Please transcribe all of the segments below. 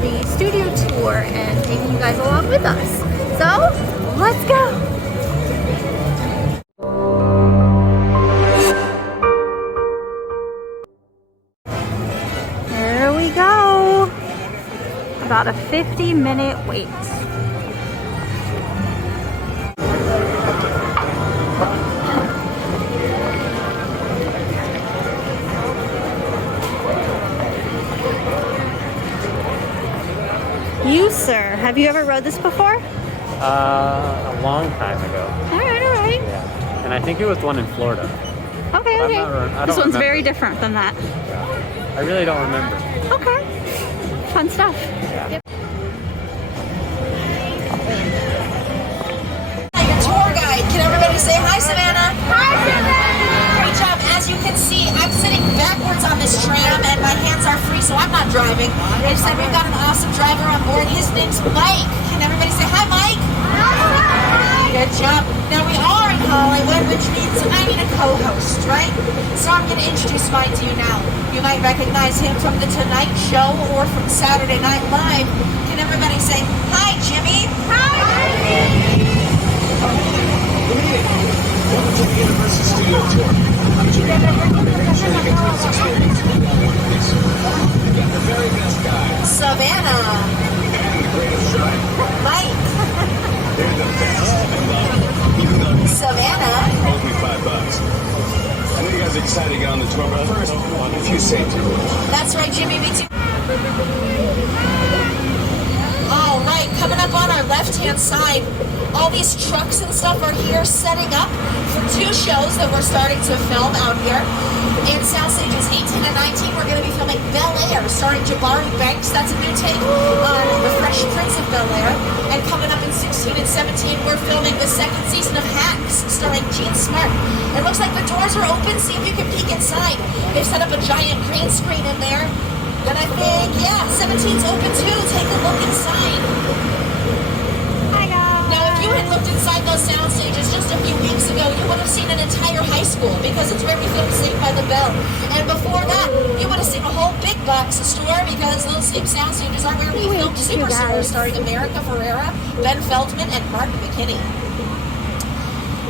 the studio tour and taking you guys along with us. So, let's go! There we go! About a 50-minute wait. You, sir, have you ever rode this before? A long time ago. Alright. Yeah. And I think it was one in Florida. Okay. This one's very different than that. Yeah. I really don't remember. Okay. Fun stuff. Yeah. Yep. Your tour guide. Can everybody say hi, Savannah? Hi, Savannah! Great job. As you can see, I'm sitting backwards on this tram and my hands are free, so I'm not driving. They said we've got an awesome driver on board. His name's Mike. Can everybody say hi, Mike? Hi! Good job. Now we are in Hollywood, which means I need a co-host, right? So I'm going to introduce mine to you now. You might recognize him from The Tonight Show or from Saturday Night Live. Can everybody say hi, Jimmy? Hi, Jimmy! Welcome to the Universal Studio Tour. I'm Jimmy. Make sure you get to this experience in one place. We've got the very best guys. Savannah. And the greatest drive. Mike. They're the best. I love them. Even though Savannah. owes me $5. I know you guys are excited to get on the tour, but first, a few safety rules. That's right, Jimmy. Me too. All right, coming up on our left-hand side, all these trucks and stuff are here setting up for 2 shows that we're starting to film out here. In Sound Stages 18 and 19, we're going to be filming Bel Air, starring Jabari Banks. That's a new take on The Fresh Prince of Bel Air. And coming up in 16 and 17, we're filming the 2nd season of Hacks, starring Gene Smart. It looks like the doors are open. See if you can peek inside. They've set up a giant green screen in there. And I think, yeah, 17's open too. Take a look inside. Now, if you had looked inside those sound stages just a few weeks ago, you would have seen an entire high school because it's where we filmed Saved by the Bell. And before that, you would have seen a whole big box store because those same sound stages are where we filmed Superstars starring America Ferrera, Ben Feldman, and Mark McKinney.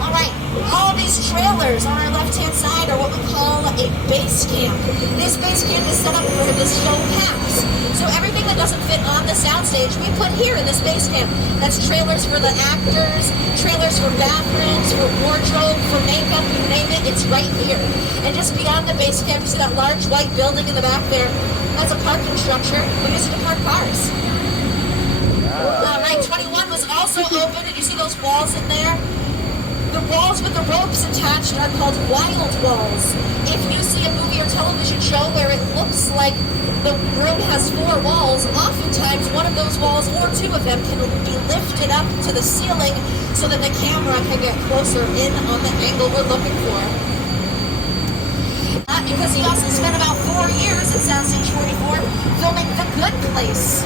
All right, all these trailers on our left-hand side are what we call a base camp. This base camp is set up for this show Hacks. So everything that doesn't fit on the soundstage, we put here in this base camp. That's trailers for the actors, trailers for bathrooms, for wardrobe, for makeup, you name it, it's right here. And just beyond the base camp, you see that large white building in the back there? That's a parking structure. We use it to park cars. All right, 21 was also open. Did you see those walls in there? The walls with the ropes attached are called wild walls. If you see a movie or television show where it looks like the room has 4 walls, oftentimes one of those walls, or 2 of them, can be lifted up to the ceiling so that the camera can get closer in on the angle we're looking for. Because he also spent about 4 years at Soundstage 44 filming The Good Place.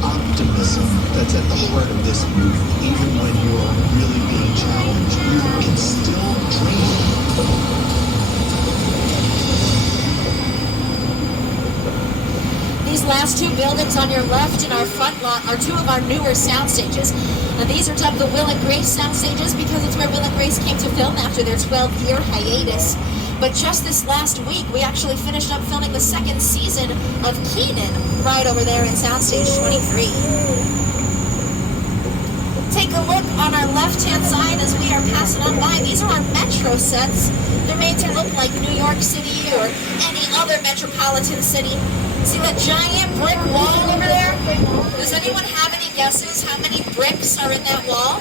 Optimism that's at the heart of this movie. Even when you're really being challenged, you can still dream. These last 2 buildings on your left in our front lot are 2 of our newer sound stages. And these are dubbed the Will and Grace sound stages because it's where Will and Grace came to film after their 12-year hiatus. But just this last week, we actually finished up filming the 2nd season of Keenan right over there in Soundstage 23. Take a look on our left-hand side as we are passing on by. These are our metro sets. They're made to look like New York City or any other metropolitan city. See that giant brick wall over there? Does anyone have any guesses how many bricks are in that wall?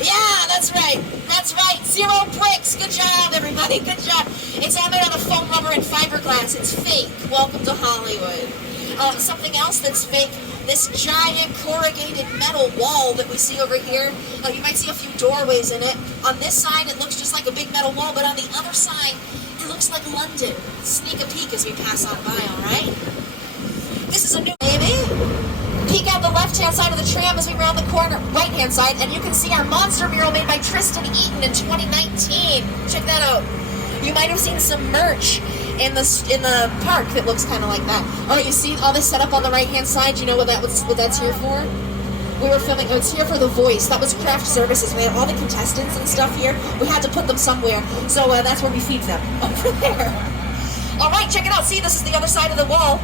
Yeah, that's right. That's right. 0 bricks. Good job, everybody. Good job. It's all made out of foam, rubber, and fiberglass. It's fake. Welcome to Hollywood. Something else that's fake, this giant corrugated metal wall that we see over here. You might see a few doorways in it. On this side, it looks just like a big metal wall, but on the other side, it looks like London. Sneak a peek as we pass on by, all right? This is a new baby. Peek out the left-hand side of the tram as we round the corner, right-hand side, and you can see our monster mural made by Tristan Eaton in 2019. Check that out. You might have seen some merch. in the park that looks kind of like that. All right, you see all this set up on the right-hand side? You know what that's here for? We were filming. It's here for The Voice. That was craft services. We had all the contestants and stuff here. We had to put them somewhere, so that's where we feed them over there. All right, check it out. See, this is the other side of the wall.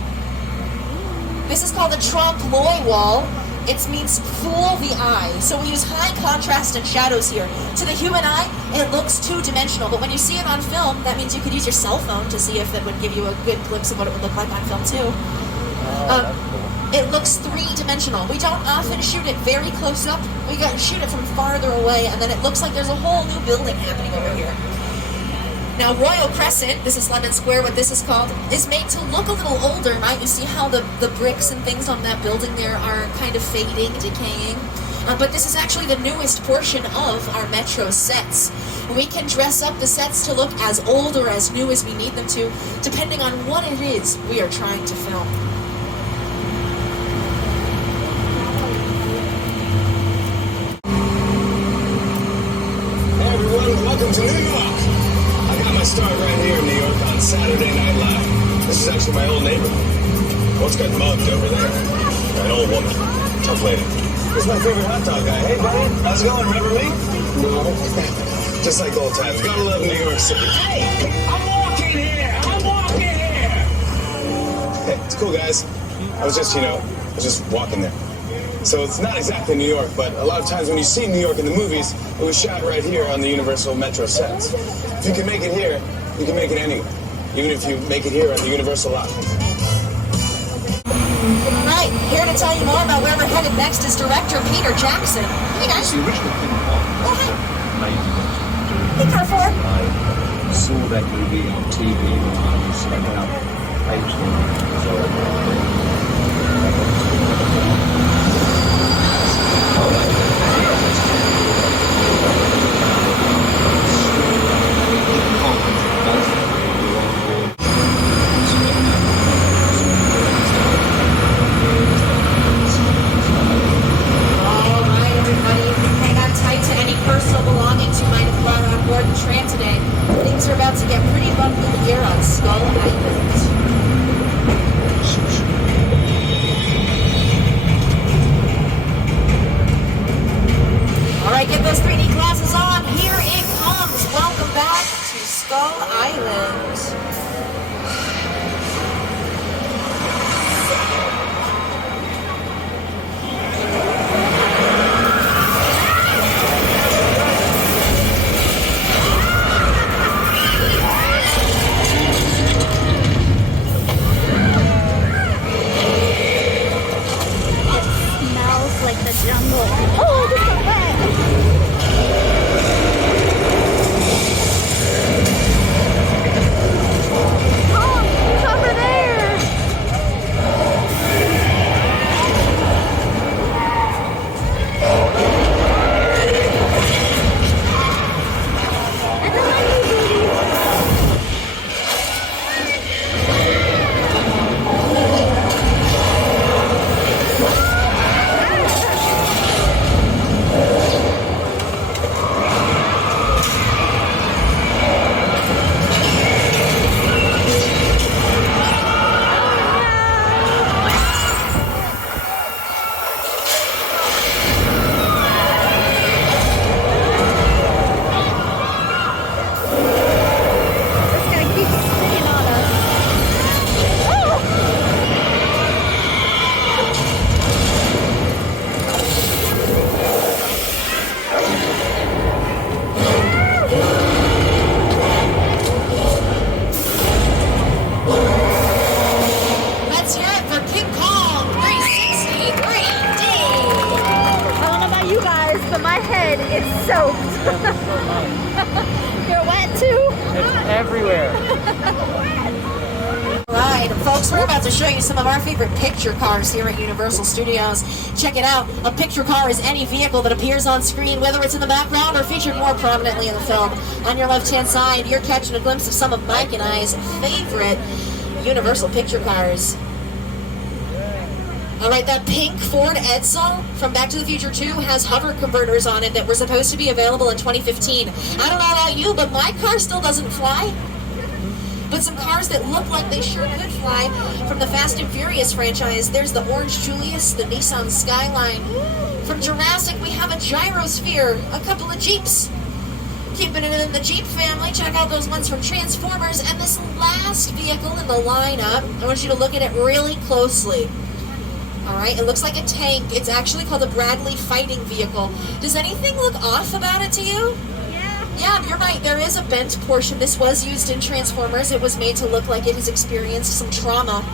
This is called the trompe-l'oeil wall. It means fool the eye. So we use high contrast and shadows here. To the human eye, it looks two-dimensional, but when you see it on film, that means you could use your cell phone to see if it would give you a good glimpse of what it would look like on film too. It looks three-dimensional. We don't often shoot it very close up. We shoot it from farther away, and then it looks like there's a whole new building happening over here. Now, Royal Crescent, this is Lemon Square, what this is called, is made to look a little older, right? You see how the bricks and things on that building there are kind of fading, decaying. But this is actually the newest portion of our Metro sets. We can dress up the sets to look as old or as new as we need them to, depending on what it is we are trying to film. Hey everyone, welcome to New York. I got my start right here in New York on Saturday Night Live. This is actually my old neighborhood. What's got mugged over there? An old woman. Tough lady. This is my favorite hot dog guy. Hey buddy, how's it going? Remember me? No. Just like old times. Gotta love New York City. Hey, I'm walking here! I'm walking here! Hey, it's cool guys. I was just walking there. So it's not exactly New York, but a lot of times when you see New York in the movies, it was shot right here on the Universal Metro sets. If you can make it here, you can make it anywhere. Even if you make it here on the Universal lot. Right, here to tell you more about where we're headed next is director Peter Jackson. Hey guys. The original film Oh, hi. made Hey, Carrefour. I saw that movie on TV when I was about 18. Personal belongings you might have brought on board the tram today. Things are about to get pretty bumpy here on Skull Island. Alright, get those 3D glasses on. Here it comes. Welcome back to Skull Island. Like the jungle. Oh, this is wet. Oh, it's over there. It's soaked. You're wet too? It's everywhere. Alright, folks, we're about to show you some of our favorite picture cars here at Universal Studios. Check it out. A picture car is any vehicle that appears on screen, whether it's in the background or featured more prominently in the film. On your left-hand side, you're catching a glimpse of some of Mike and I's favorite Universal picture cars. Alright, that pink Ford Edsel from Back to the Future 2 has hover converters on it that were supposed to be available in 2015. I don't know about you, but my car still doesn't fly. But some cars that look like they sure could fly from the Fast and Furious franchise. There's the Orange Julius, the Nissan Skyline. From Jurassic, we have a gyrosphere, a couple of Jeeps. Keeping it in the Jeep family, check out those ones from Transformers. And this last vehicle in the lineup, I want you to look at it really closely. All right, it looks like a tank. It's actually called a Bradley fighting vehicle. Does anything look off about it to you? Yeah, you're right. There is a bent portion. This was used in Transformers. It was made to look like it has experienced some trauma.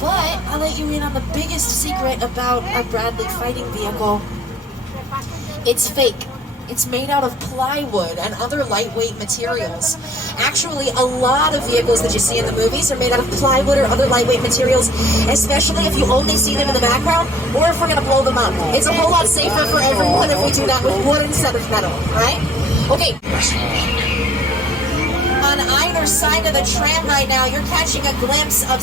But I'll let you in on the biggest secret about our Bradley fighting vehicle. It's fake. It's made out of plywood and other lightweight materials. Actually, a lot of vehicles that you see in the movies are made out of plywood or other lightweight materials, especially if you only see them in the background or if we're going to blow them up. It's a whole lot safer for everyone if we do that with wood instead of metal, right? Okay. On either side of the tram right now, you're catching a glimpse of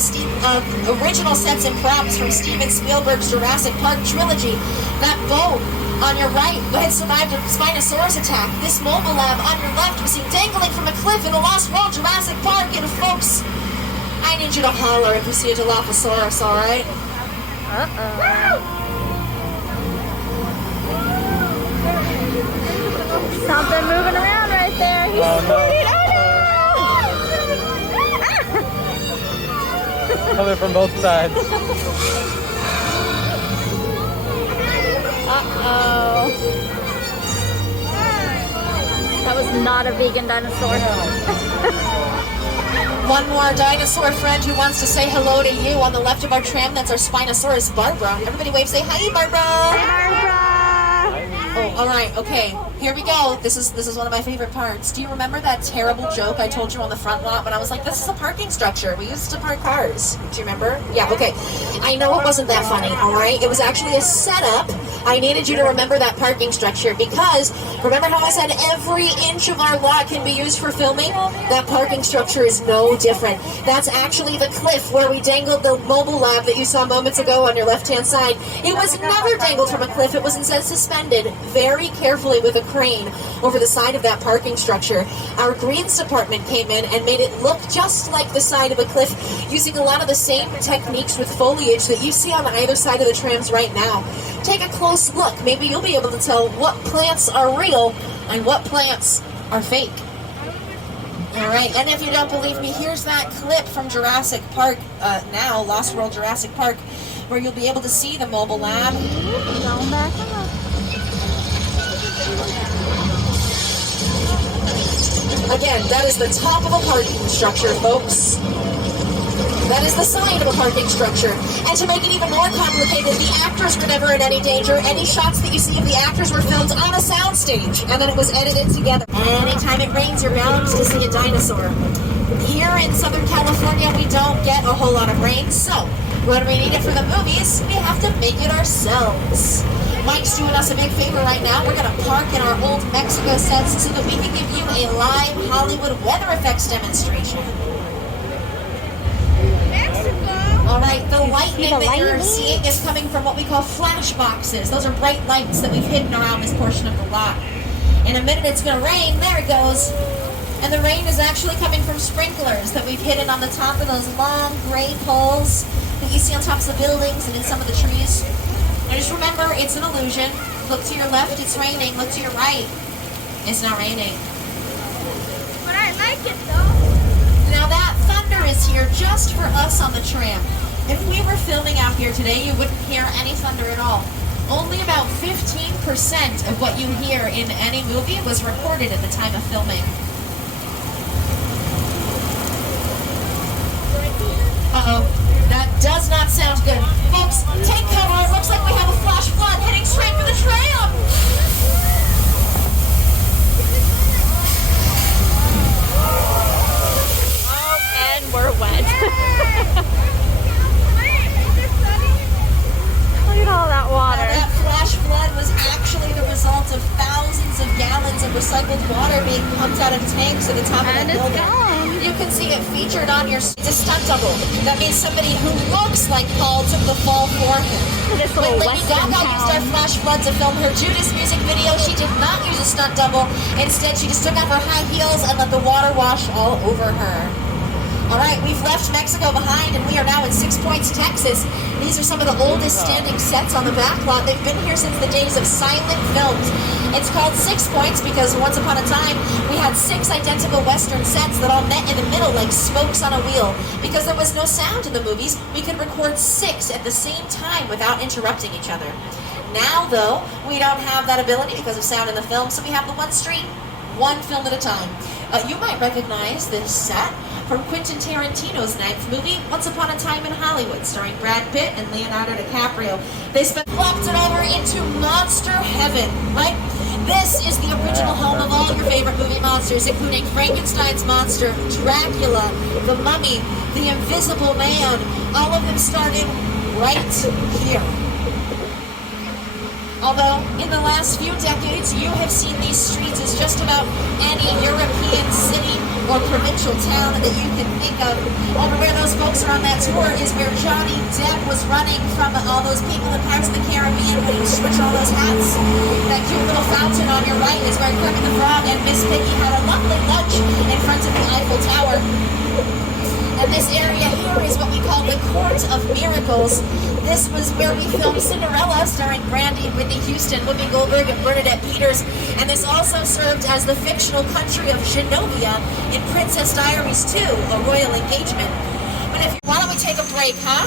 original sets and props from Steven Spielberg's Jurassic Park trilogy. That boat on your right had survived a Spinosaurus attack. This mobile lab on your left was seen dangling from a cliff in the Lost World Jurassic Park. And folks, I need you to holler if you see a Dilophosaurus, all right? Something moving around right there. He's scooting. Coming from both sides. Uh-oh. That was not a vegan dinosaur. One more dinosaur friend who wants to say hello to you on the left of our tram. That's our Spinosaurus, Barbara. Everybody wave, say hi, Barbara. Oh, all right, okay. Here we go. This is one of my favorite parts. Do you remember that terrible joke I told you on the front lot when I was like, this is a parking structure. We used to park cars. Do you remember? Yeah, okay. I know it wasn't that funny, all right? It was actually a setup. I needed you to remember that parking structure because remember how I said every inch of our lot can be used for filming? That parking structure is no different. That's actually the cliff where we dangled the mobile lab that you saw moments ago on your left-hand side. It was never dangled from a cliff. It was instead suspended very carefully with a crane over the side of that parking structure. Our greens department came in and made it look just like the side of a cliff using a lot of the same techniques with foliage that you see on either side of the trams right now. Take a close look. Maybe you'll be able to tell what plants are real and what plants are fake. All right, and if you don't believe me, here's that clip from Jurassic Park, now Lost World Jurassic Park, where you'll be able to see the mobile lab. Going back up. Again, that is the top of a parking structure, folks. That is the side of a parking structure. And to make it even more complicated, the actors were never in any danger. Any shots that you see of the actors were filmed on a soundstage, and then it was edited together. Anytime it rains, you're bound to see a dinosaur. Here in Southern California, we don't get a whole lot of rain, so when we need it for the movies, we have to make it ourselves. Mike's doing us a big favor right now. We're going to park in our old Mexico sets so that we can give you a live Hollywood weather effects demonstration. All right, the lightning that you're seeing is coming from what we call flash boxes. Those are bright lights that we've hidden around this portion of the lot. In a minute, it's going to rain. There it goes. And the rain is actually coming from sprinklers that we've hidden on the top of those long gray poles that you see on tops of buildings and in some of the trees. And just remember, it's an illusion. Look to your left, it's raining. Look to your right, it's not raining. But I like it though. Now that thunder is here just for us on the tram. If we were filming out here today, you wouldn't hear any thunder at all. Only about 15% of what you hear in any movie was recorded at the time of filming. Uh-oh, that does not sound good. Folks, take cover. It looks like we have a flash flood heading straight for the tram. And we're wet. Look at all that water. Now, that flash flood was actually the result of thousands of gallons of recycled water being pumped out of tanks at the top of the building. Gone. You can see it featured on your... It's a stunt double. That means somebody who looks like Paul took the fall for him. This When little Lady western Gaga used our town. flash flood to film her Judas music video, she did not use a stunt double. Instead, she just took off her high heels and let the water wash all over her. All right, we've left Mexico behind and we are now in 6 Points, Texas. These are some of the oldest standing sets on the backlot. They've been here since the days of silent films. It's called 6 Points because once upon a time we had 6 identical Western sets that all met in the middle like spokes on a wheel. Because there was no sound in the movies, we could record 6 at the same time without interrupting each other. Now, though, we don't have that ability because of sound in the film, so we have the one stream, one film at a time. You might recognize this set from Quentin Tarantino's 9th movie, Once Upon a Time in Hollywood, starring Brad Pitt and Leonardo DiCaprio. They flopped it over into monster heaven, right? This is the original home of all your favorite movie monsters, including Frankenstein's monster, Dracula, the Mummy, the Invisible Man. All of them started right here. Although, in the last few decades, you have seen these streets as just about any European city or provincial town that you can think of. Over where those folks are on that tour is where Johnny Depp was running from all those people in Pirates of the Caribbean when he was switching all those hats. That cute little fountain on your right is where Kermit the Frog and Miss Piggy had a lovely lunch in front of the Eiffel Tower. And this area here is what we call the Court of Miracles. This was where we filmed Cinderella, starring Brandy, Whitney Houston, Whoopi Goldberg, and Bernadette Peters. And this also served as the fictional country of Genovia in Princess Diaries 2, A Royal Engagement. But why don't we take a break, huh?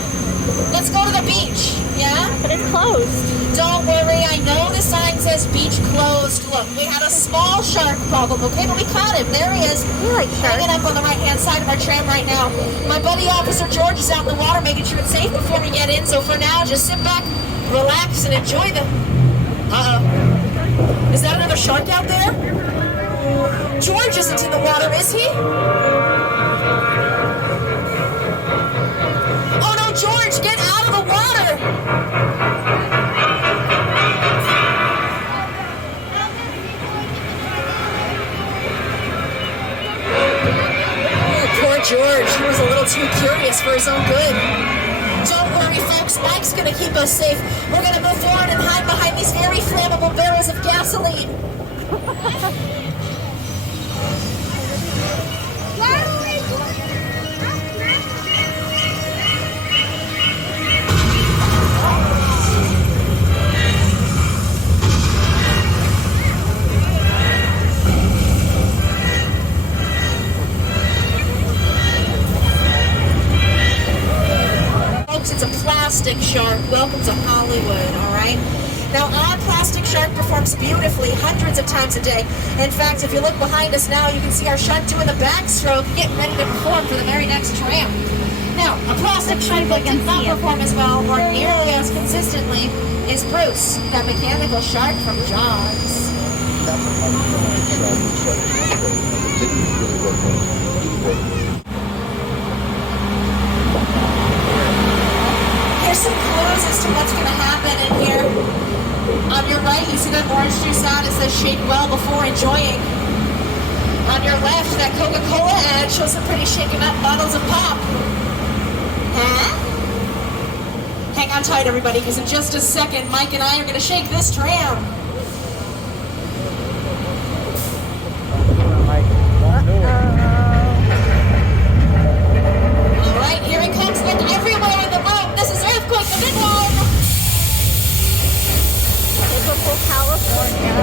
Let's go to the beach, yeah? But it's closed. Don't worry, I know the sign says beach closed. Look, we had a small shark problem, okay? But we caught him. There he is. We like sharks. Hanging up on the right-hand side of our tram right now. My buddy Officer George is out in the water making sure it's safe before we get in. So for now, just sit back, relax, and enjoy the... Uh-oh. Is that another shark out there? George isn't in the water, is he? Oh no, George, get out of the water! Oh, poor George, he was a little too curious for his own good. Don't worry, folks, Mike's gonna keep us safe. We're gonna move forward and hide behind these very flammable barrels of gasoline. It's a plastic shark. Welcome to Hollywood, all right? Now, our plastic shark performs beautifully hundreds of times a day. In fact, if you look behind us now, you can see our shark doing the backstroke, getting ready to perform for the very next tram. Now, a plastic shark that does not perform as well or nearly as consistently is Bruce, that mechanical shark from Jaws. Here's some clues as to what's going to happen in here. On your right, you see that orange juice ad. It says shake well before enjoying. On your left, that Coca-Cola ad shows some pretty shaken up bottles of pop. Huh? Hang on tight, everybody, because in just a second, Mike and I are going to shake this tram. All right, here it comes. Look everywhere in the room. This is Earthquake, the big one. Typical California.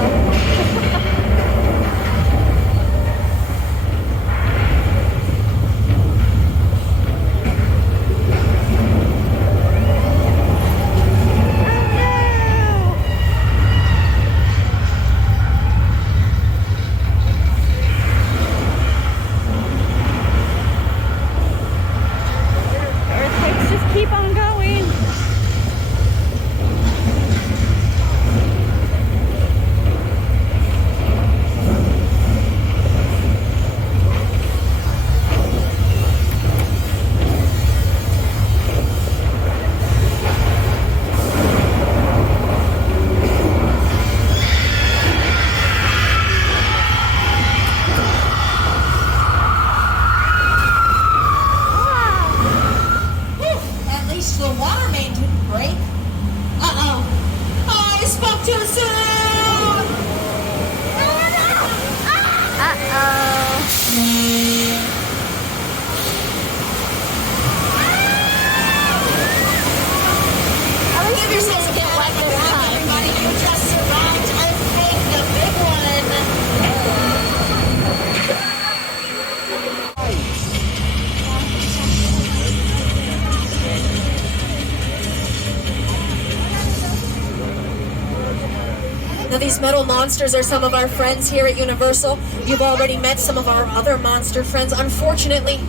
Now these metal monsters are some of our friends here at Universal. You've already met some of our other monster friends. Unfortunately,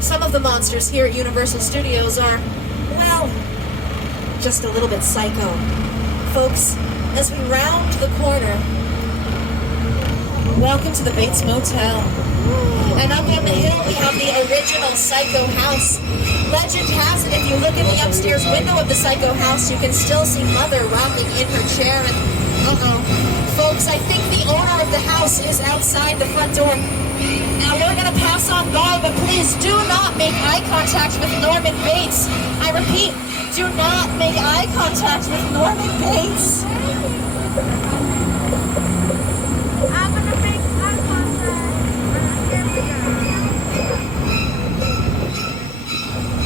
some of the monsters here at Universal Studios are, well, just a little bit psycho. Folks, as we round the corner, welcome to the Bates Motel. And up on the hill, we have the original Psycho house. Legend has it, if you look in the upstairs window of the Psycho house, you can still see Mother rocking in her chair. And, folks, I think the owner of the house is outside the front door. Now, we're going to pass on by, but please do not make eye contact with Norman Bates. I repeat, do not make eye contact with Norman Bates. I'm gonna make eye contact. Here we go.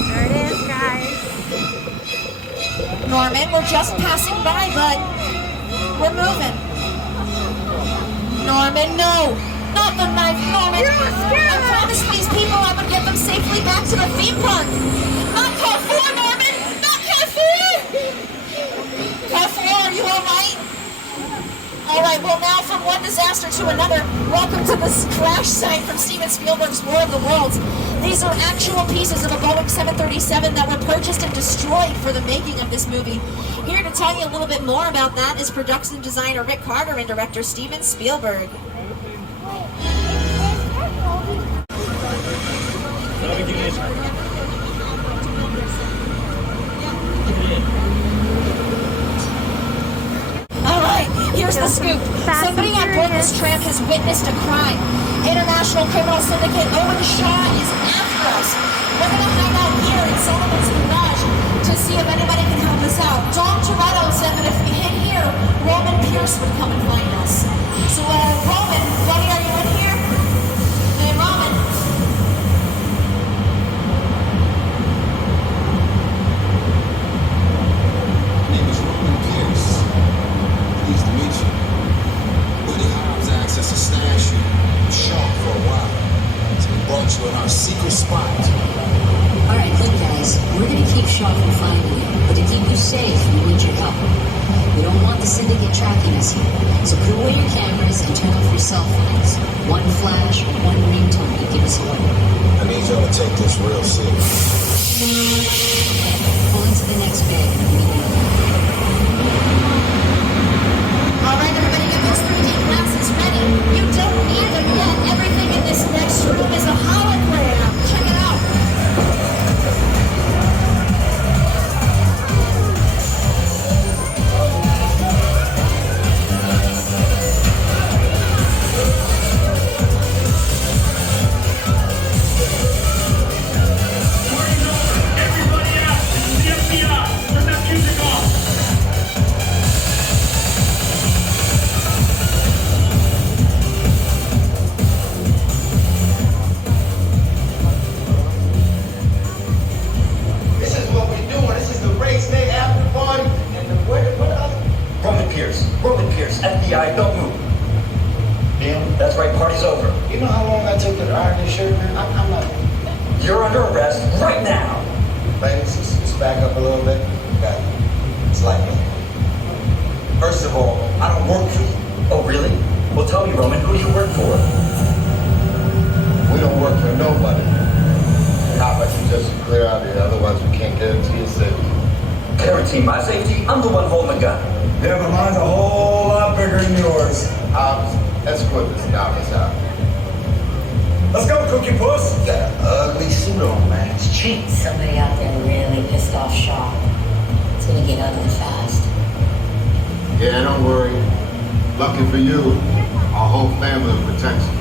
There it is, guys. Norman, we're just passing by, bud. We're moving. Norman, no. Not the knife, Norman. I promised these people I would get them safely back to the theme park. Not Carrefour, Norman. Not Carrefour. Carrefour, are you all right? All right, well now from one disaster to another, welcome to this crash site from Steven Spielberg's War of the Worlds. These are actual pieces of a Boeing 737 that were purchased and destroyed for the making of this movie. Here to tell you a little bit more about that is production designer Rick Carter and director Steven Spielberg. Here's the scoop. Somebody on board this tram has witnessed a crime. International criminal syndicate Owen Shaw is after us. We're going to hang out here in Sullivan's Garage to see if anybody can help us out. Dom Toretto said that if we hit here, Roman Pierce would come and find us. So, Roman, buddy, are you in here? Hey, Roman. My name is Roman Pierce. Pleased to meet you. Buddy Hobbs asked us to stash you sharp for a while. So we brought you in our secret spot. Alright, look guys, we're gonna keep Shaw from finding you, but to keep you safe, we need your help. We don't want the syndicate tracking us here, so put away your cameras and turn off your cell phones. One flash or one ringtone could give us away. I need y'all to take this real serious. Pull into the next bag and meet you there. Alright, everybody, get those 3D glasses ready. You don't need them yet. Everything in this next room is a hologram. Check it out. Everybody out! This is the FBI! Turn that music off! This is what we're doing. This is the race day after party. And the what else? Roman Pierce, FBI, don't move. Damn. That's right, party's over. You know how long I took to iron this shirt, man? I'm not. You're under arrest right now. Ladies, let's back up a little bit. Got it. It's like me. First of all, I don't work for you. Oh, really? Well, tell me, Roman, who do you work for? We don't work for nobody. How about you just clear out here? Otherwise, we can't guarantee your safety. Guarantee my safety? I'm the one holding the gun. Yeah, but mine's a whole lot bigger than yours. Let's put this novice out. Let's go, Cookie Puss. You got an ugly suit on, man. It's cheap. Somebody out there really pissed off Shaw. It's gonna get ugly fast. Yeah, don't worry. Lucky for you, our whole family will protect you.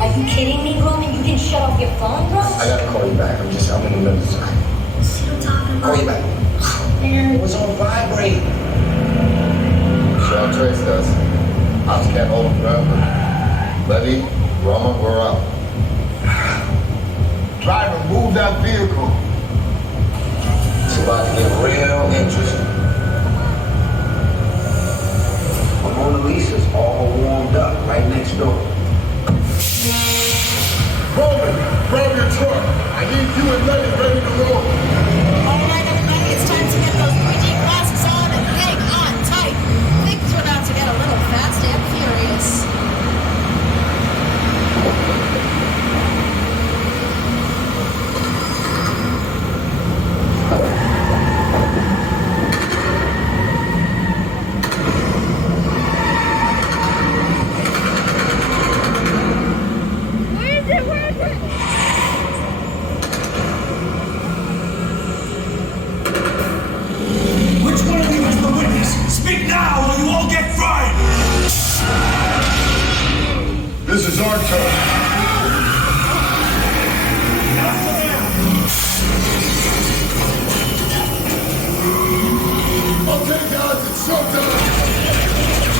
Are you kidding me, Roman? You didn't shut off your phone, bro? I gotta call you back. I'm in the middle of something. Still talking about Call you back. Man, it was on vibrate. Shaw traced us. Ops can't hold him forever. Buddy, Roma, we're up. Driver, move that vehicle. It's about to get real interesting. Mona Lisa's all warmed up right next door. Roman, grab your truck. I need you and Letty ready to roll. Alright, everybody, it's time to get those 3D glasses on and hang on tight. Think Hey guys, it's showtime!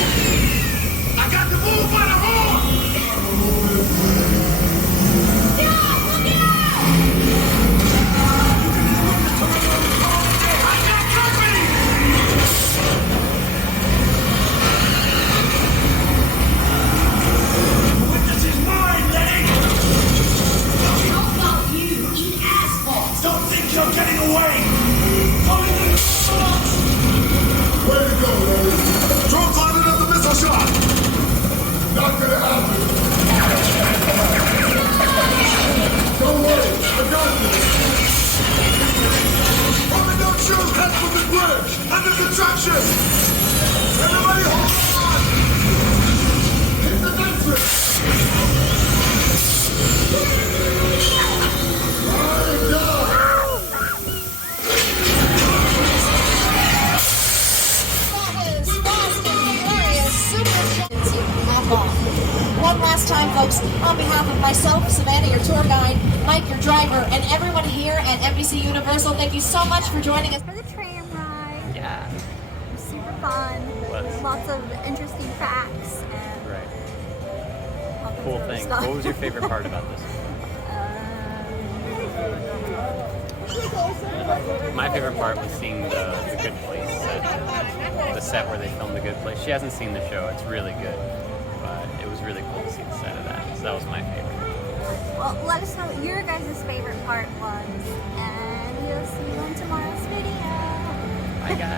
I got the move by the horn! I got company! Witness is mine, Lenny! How about you eat asphalt? Don't think you're getting away! Coming in the box! Way to go, Lenny! Drone climbing up the missile shot! Not gonna happen! Don't worry, I got this! Roman, don't shoot! Head for the bridge! Under construction! Everybody hold on! Hit the entrance! My God! That is fast and hilarious super chance you hop on. One last time, folks, on behalf of myself, Savannah, your tour guide, Mike, your driver, and everyone here at NBC Universal, thank you so much for joining us. For the tram ride. Yeah. It was super fun. Was. Lots of interesting facts and Right. all kinds Cool of other thing. stuff. What was your favorite part about this? My favorite part was seeing the Good Place set. The set where they filmed The Good Place. She hasn't seen the show. It's really good. But it was really cool to see the set of that. So that was my favorite. Well, let us know what your guys' favorite part was, and we'll see you on tomorrow's video. Bye, guys.